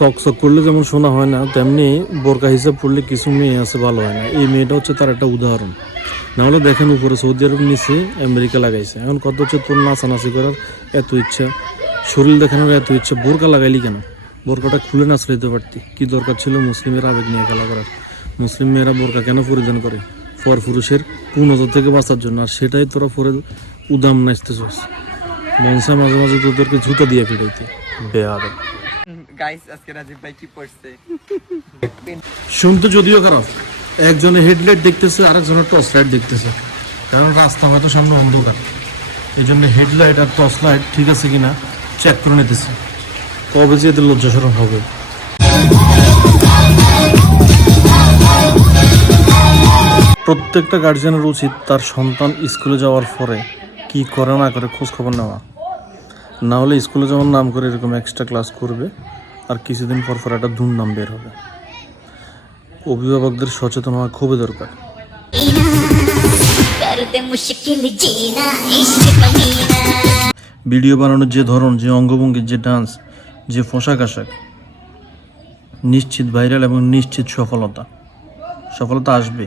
চক চক করলে যেমন শোনা হয় না, তেমনি বোরকা হিসাব করলে কিছু মেয়ে আছে ভালো হয় না। এই মেয়েটা হচ্ছে তার একটা উদাহরণ। নাহলে দেখেন উপরে সৌদি আরব নিচে আমেরিকা লাগাইছে। এখন কত হচ্ছে তোর নাচানাচি করার এত ইচ্ছা, শরীর দেখানোর এত ইচ্ছা, বোরকা লাগাইলি কেন? বোরকাটা খুলে নাচ দিতে পারতি। কি দরকার ছিল মুসলিমের আবেগ নিয়ে খেলা করার? মুসলিম মেয়েরা বোরকা কেন পরিধান করে? পর পুরুষের পূর্ণতা থেকে বাঁচার জন্য। আর সেটাই তোরা পরে উদাম নাচতেছিস। মনসা মাঝে মাঝে তোদেরকে জুতা দিয়ে পিটাইতে বেয়াদব। গাইস আজকে রাজীব ভাই কি পড়ছে শুনতে যদিও খারাপ, একজনে হেডলাইট দেখতেছে, আরেকজনের টর্চ লাইট দেখতেছে। কারণ রাস্তা হয়তো সামনে অন্ধকার, এই জন্য হেডলাইট আর টর্চ লাইট ঠিক আছে কিনা চেক করে নিতেছে। কবে যে এদের লজ্জা শরম হবে? প্রত্যেকটা গার্জিয়ানের উচিত তার সন্তান স্কুলে যাওয়ার পরে কি করে না করে খোঁজ খবর নেওয়া। না হলে স্কুলে যাওয়ার নাম করে এরকম এক্সট্রা ক্লাস করবে, আর কিছুদিন পর পর একটা দুর্নাম বের হবে। অভিভাবকদের সচেতন হওয়া খুবই দরকার। ভিডিও বানানোর যে ধরন, যে অঙ্গভঙ্গি, যে ডান্স, যে পোশাক আশাক, নিশ্চিত ভাইরাল এবং নিশ্চিত সফলতা আসবে।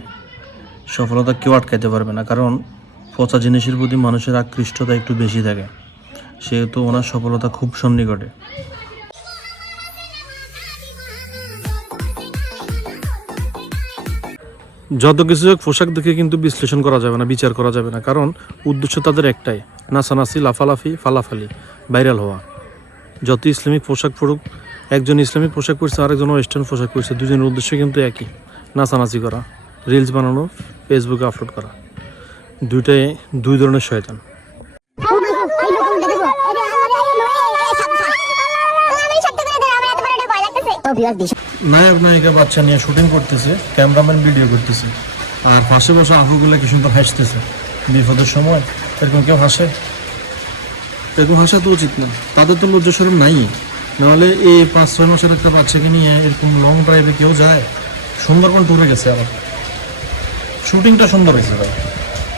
সফলতা কেউ আটকাইতে পারবে না, কারণ পচা জিনিসের প্রতি মানুষের আকৃষ্টতা একটু বেশি থাকে। সেহেতু ওনার সফলতা খুব সন্নিকটে। যত কিছু হোক, পোশাক দেখে কিন্তু বিশ্লেষণ করা যাবে না, বিচার করা যাবে না। কারণ উদ্দেশ্য তাদের একটাই, নাচানাচি, লাফালাফি, ফালাফালি, ভাইরাল হওয়া। যত ইসলামিক পোশাক পরুক, একজন ইসলামিক পোশাক পরছে, আরেকজন ওয়েস্টার্ন পোশাক পরছে, দুজনের উদ্দেশ্য কিন্তু একই, নাচানাচি করা, রিলস বানানো, ফেসবুকে আপলোড করা। দুইটাই দুই ধরনের শয়তান। নায়ক নায়িকা বাচ্চা নিয়ে শুটিং করতেছে, ক্যামেরাম্যান ভিডিও করতেছে, আর পাশে বসে আঁকুগুলো কি সুন্দর হাসতেছে। বিপদের সময় এরকম কেউ হাসে? এরকম হাসা তো উচিত না। তাদের তো লজ্জা শরম নাই। নাহলে এই 5-6 মাসের একটা বাচ্চাকে নিয়ে এরকম লং ড্রাইভে কেউ যায়? সুন্দরবন ট্যুরে গেছে, আবার শুটিংটা সুন্দর হয়েছে ভাই।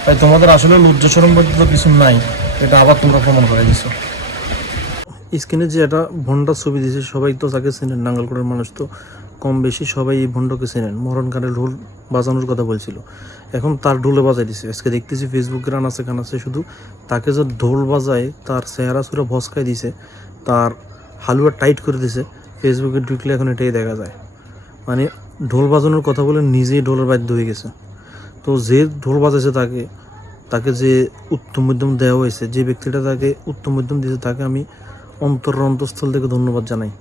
তাই তোমাদের আসলে লজ্জা শরম বলতে তো কিছু নাই, এটা আবার তোমরা প্রমাণ করে দিছো। স্ক্রিনে যে একটা ভণ্ডার ছবি দিয়েছে, সবাই তো তাকে চেনেন। নাঙ্গলকোটের মানুষ তো কম বেশি সবাই এই ভণ্ডকে চেনেন। মরণকালে ঢোল বাজানোর কথা বলছিল, এখন তার ঢোলে বাজাই দিছে। আজকে দেখতেছি ফেসবুকে গান আছে, শুধু তাকে যে ঢোল বাজায় তার চেহারা সুরা ভস্কায় দিছে, তার হালুয়া টাইট করে দিছে। ফেসবুকে ঢুকলে এখন এটাই দেখা যায়। মানে ঢোল বাজানোর কথা বলে নিজেই ঢোলের বাধ্য হয়ে গেছে। তো যে ঢোল বাজাইছে তাকে যে উত্তম মধ্যম দেওয়া হয়েছে, যে ব্যক্তিটা তাকে উত্তম মধ্যম দিয়েছে, তাকে আমি অন্তঃস্থল থেকে ধন্যবাদ জানাই।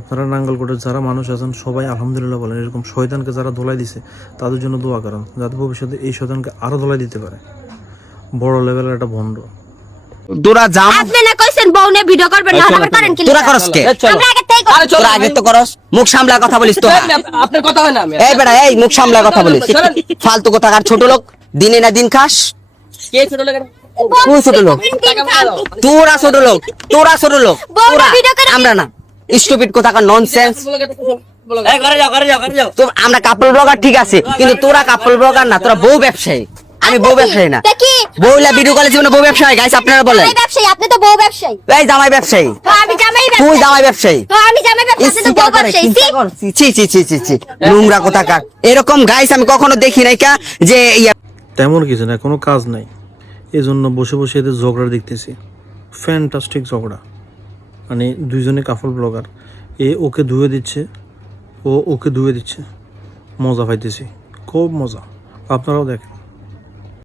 আপনারা নাঙ্গলকোটের যারা মানুষ আছেন সবাই আলহামদুলিল্লাহ বলেন। এরকম শয়তানকে যারা ধোলাই দিছে তাদের জন্য দোয়া করেন, যাতে ভবিষ্যতে এই শয়তানকে আরো ধোলাই দিতে পারে। বড় লেভেলের একটা ভণ্ড। তোরা জাম আপনি না কইছেন বউনে ভিডিও করবেন না, আবার করেন কি? তোরা করস কে? আমরা আগে থেকে আরে তোরা আগে তো করস। মুখ সামলা কথা বলিস তো। আপনার কথা হয় না। আমি এই বেটা, এই মুখ সামলা কথা বলিস। ফালতু কথা। আর ছোট লোক, দিনে না দিন খাস। কে ছোট লোক? তুই ছোট লোক, তোরা ছোট লোক, তোরা ছোট লোক, তোরা, আমরা না। স্টুপিড কোথাকার ননসেন্স। এই ঘরে যাও। তো আমরা কাপল ব্লগার ঠিক আছে, কিন্তু তোরা কাপল ব্লগার না, তোরা বউ ব্যবসায়ী। আমি বউ ব্যবসায়ী না। বউলা ভিডিও কলের জীবনে বউ ব্যবসায়ী। গাইস আপনারা বলেন। জামাই ব্যবসায়ী, আপনি তো বউ ব্যবসায়ী। এই জামাই ব্যবসায়ী। তো আমি জামাই ব্যবসায়ী। তুই জামাই ব্যবসায়ী। তো আমি জামাই ব্যবসায়ী, আপনি তো বউ ব্যবসায়ী। ছি নোংরা কোথাকার। এরকম গাইস আমি কখনো দেখি নাই কা যে তেমন কিছু না, কোনো কাজ নাই, এই জন্য বসে বসে এদের ঝগড়া দেখতেছি। ফ্যান্টাস্টিক ঝগড়া। মানে দুইজনে কাপল ব্লগার, ওকে ধুয়ে দিচ্ছে, ওকে ধুয়ে দিচ্ছে, মজা পাইতেছি, খুব মজা। আপনারাও দেখেন।